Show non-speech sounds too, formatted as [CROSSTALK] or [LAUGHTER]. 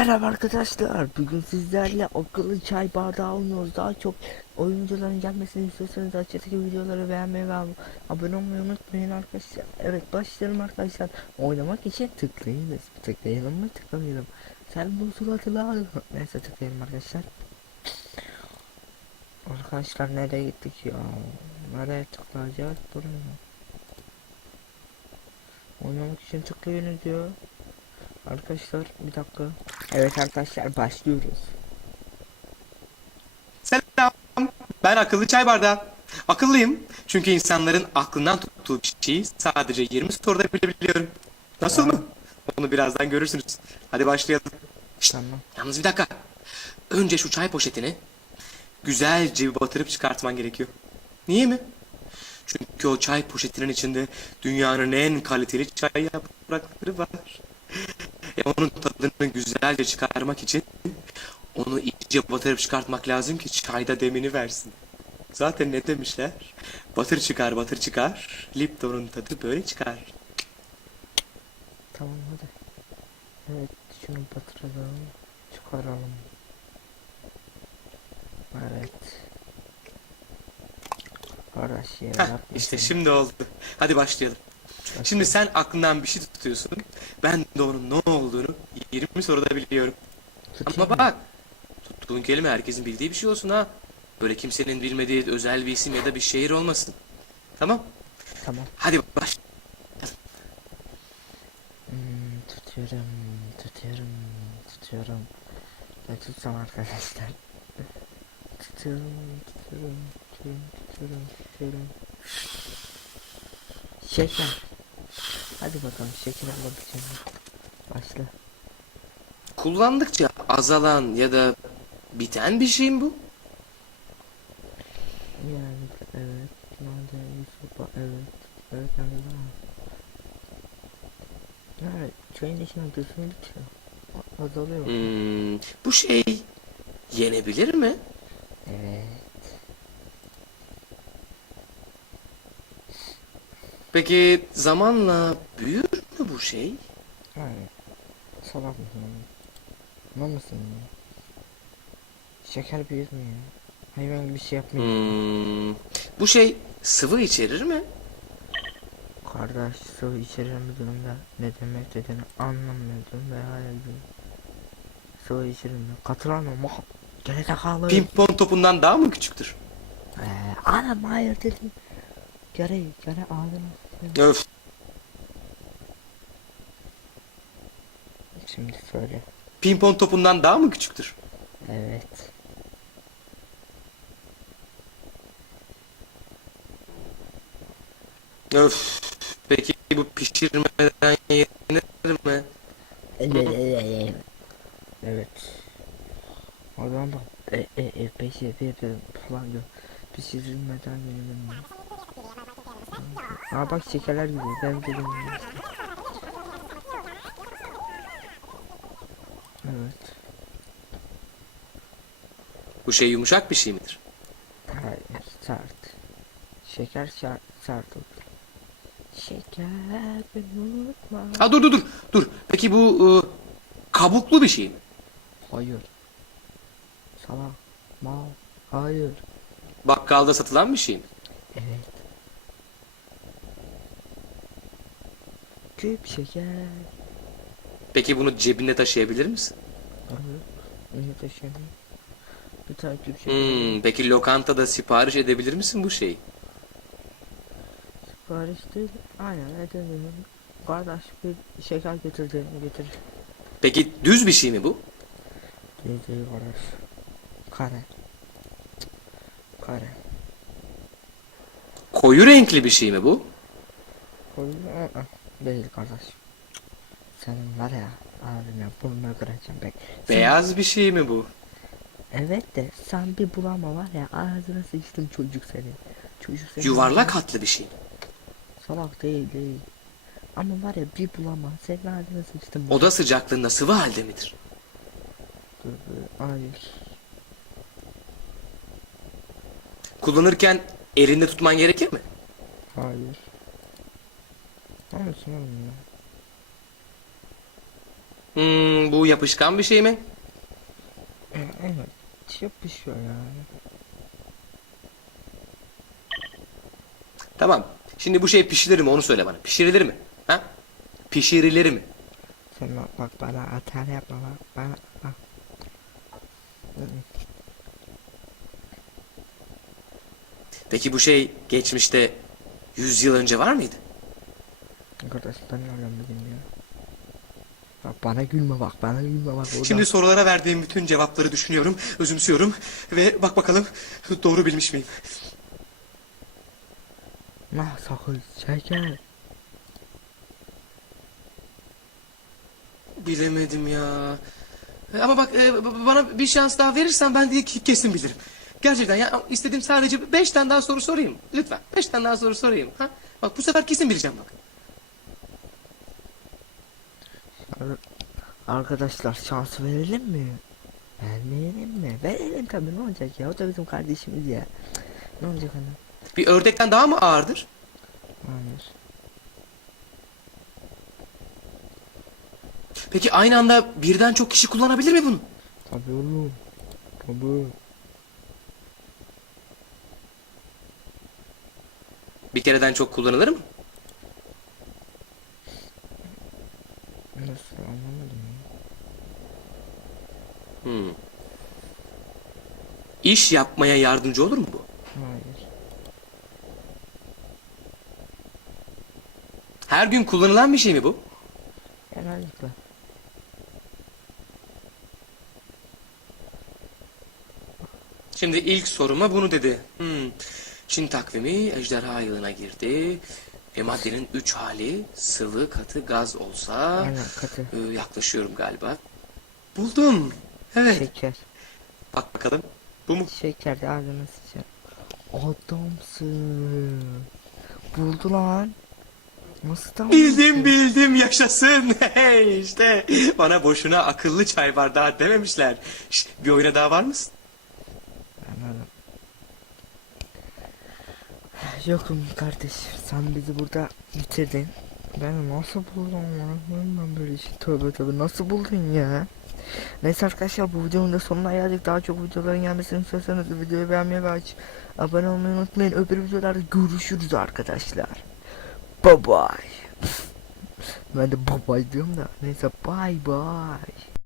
Merhaba arkadaşlar. Bugün sizlerle akıllı çay bardağı oynuyoruz. Daha çok oyuncuların gelmesini istiyorsanız açıktaki videoları beğenmeyi ve ab- abone olmayı unutmayın arkadaşlar. Evet başlayalım arkadaşlar. Oynamak için tıklayınız. Tıklayalım mı tıklamayalım. Sen bu suratı Neyse tıklayalım arkadaşlar. Arkadaşlar nereye gittik ya? Nereye tıklayacağız? Buraya? Oynamak için tıklayınız diyor. Arkadaşlar bir dakika. Evet arkadaşlar başlıyoruz. Selam. Ben akıllı çay bardağı. Akıllıyım. Çünkü insanların aklından tuttuğu bir şeyi sadece 20 soruda bilebiliyorum. Nasıl mı? Onu birazdan görürsünüz. Hadi başlayalım. Şşt, Tamam. yalnız bir dakika. Önce şu çay poşetini güzelce bir batırıp çıkartman gerekiyor. Niye mi? Çünkü o çay poşetinin içinde dünyanın en kaliteli çay yaprakları var. E onun tadını güzelce çıkarmak için onu iyice batırıp çıkartmak lazım ki çayda demini versin. Zaten ne demişler? Batır çıkar batır çıkar. Lipton'un tadı böyle çıkar. Tamam hadi. Evet şunu batıralım. Çıkaralım. Evet. Arkadaş yapmasın. işte şimdi oldu. Hadi başlayalım. Şimdi sen aklından bir şey tutuyorsun. Ben de onun ne olduğunu 20 soruda biliyorum. Tutayım Ama bak tuttuğun kelime herkesin bildiği bir şey olsun ha. Böyle kimsenin bilmediği özel bir isim ya da bir şehir olmasın. Tamam? Tamam. Hadi baş. Hmm, tutuyorum. Tutuyorum. Tutuyorum. Ben tutsam arkadaşlar. tutuyorum. Tutuyorum. Tutuyorum. Tutuyorum. Tutuyorum. Şeker. Hadi bakalım şeker alabileceğim. Başla. Kullandıkça azalan ya da biten bir şey mi bu? Yani evet. Nerede Yusuf'a evet. Evet nerede Yani çayın içine düşündükçe azalıyor. Hmm, bu şey yenebilir mi? Evet. Peki zamanla şey? Yani salak mısın? Ne mısın ya? Şeker büyütmüyor. Hayvan bir şey yapmıyor. Hmm, bu şey sıvı içerir mi? Kardeş sıvı içiremediğimde ne demek dediğini anlamıyordum ve hala diyorum. Sıvı içirimde katılamam. Oh, Gene takalı. Pimpon topundan daha mı küçüktür? Ee, anam hayır dedim. Gene gene ağzına. Öf. Şimdi söyle. Pimpon topundan daha mı küçüktür? Evet. Öf. Peki bu pişirmeden yenir mi? evet. O zaman bak. E, e, e, beş, e, bir, falan diyor. Pişirilmeden yenilir mi? Aa bak şekerler gibi. Ben dedim. Evet. Bu şey yumuşak bir şey midir? Hayır. Sert. Şeker şart, sert olur. Şeker beni unutma. Ha dur dur dur. Dur. Peki bu ıı, kabuklu bir şey mi? Hayır. Salak. Mal. Hayır. Bakkalda satılan bir şey mi? Evet. Küp şeker. Peki bunu cebinde taşıyabilir misin? Bir tane şeker. Hmm, peki lokantada sipariş edebilir misin bu şeyi? Sipariş değil. Aynen edemiyorum. Kardeş bir şeker getirdi. Getir. Peki düz bir şey mi bu? Değil değil kardeş. Kare. Kare. Koyu renkli bir şey mi bu? Koyu. ı-ı, Değil kardeş. Senin var ya abime burnuna kıracağım bek. Sen- Beyaz bir şey mi bu? Evet de sen bir bulama var ya ağzına sıçtım çocuk seni. Çocuk seni. Yuvarlak hatlı bir şey? Salak değil değil. Ama var ya bir bulama senin ağzına sıçtım. Oda sıcaklığında sıvı halde midir? Dur, dur, Hayır. Kullanırken elinde tutman gerekir mi? Hayır. Anlasın oğlum ya. Hmm, bu yapışkan bir şey mi? Evet. Yapışıyor yani. Tamam. Şimdi bu şey pişirilir mi onu söyle bana. Pişirilir mi? Ha? Pişirilir mi? Sen bak, bak bana atar yapma bak. Bana bak. Peki bu şey geçmişte 100 yıl önce var mıydı? Arkadaş ben bileyim ya. Bak bana gülme bak bana gülme bak. Orada. Şimdi sorulara verdiğim bütün cevapları düşünüyorum, özümsüyorum ve bak bakalım doğru bilmiş miyim? Nah sakız şeker. Bilemedim ya. Ama bak e, bana bir şans daha verirsen ben de ke- kesin bilirim. Gerçekten ya istediğim sadece 5 tane daha soru sorayım. Lütfen 5 tane daha soru sorayım. Ha? Bak bu sefer kesin bileceğim bak. Arkadaşlar şans verelim mi? Vermeyelim mi? Verelim tabii ne olacak ya o da bizim kardeşimiz ya. Ne olacak hani? Bir ördekten daha mı ağırdır? Hayır. Peki aynı anda birden çok kişi kullanabilir mi bunu? Tabii oğlum. Tabii. Bir kereden çok kullanılır mı? Nasıl anlamadım ya. Hmm. İş yapmaya yardımcı olur mu bu? Hayır. Her gün kullanılan bir şey mi bu? Genellikle. Şimdi ilk soruma bunu dedi. Hmm. Çin takvimi ejderha yılına girdi. E maddenin üç hali sıvı, katı, gaz olsa Aynen katı. e, yaklaşıyorum galiba. Buldum. Evet. Şeker. Bak bakalım. Bu mu? Şeker de ağzına sıçar. Adamsın. Buldu lan. Nasıl da Bildim bildim yaşasın. [LAUGHS] Hey işte bana boşuna akıllı çay bardağı dememişler. Şşt, bir oyuna daha var mısın? Yokum kardeş. Sen bizi burada bitirdin. Ben nasıl buldum? Ben böyle şey tövbe tövbe nasıl buldun ya? Neyse arkadaşlar bu videonun da sonuna geldik. Daha çok videoların gelmesini istiyorsanız videoyu beğenmeyi ve. Abone olmayı unutmayın. Öbür videolarda görüşürüz arkadaşlar. Bye bye. ben de bye bye diyorum da. Neyse bye bye.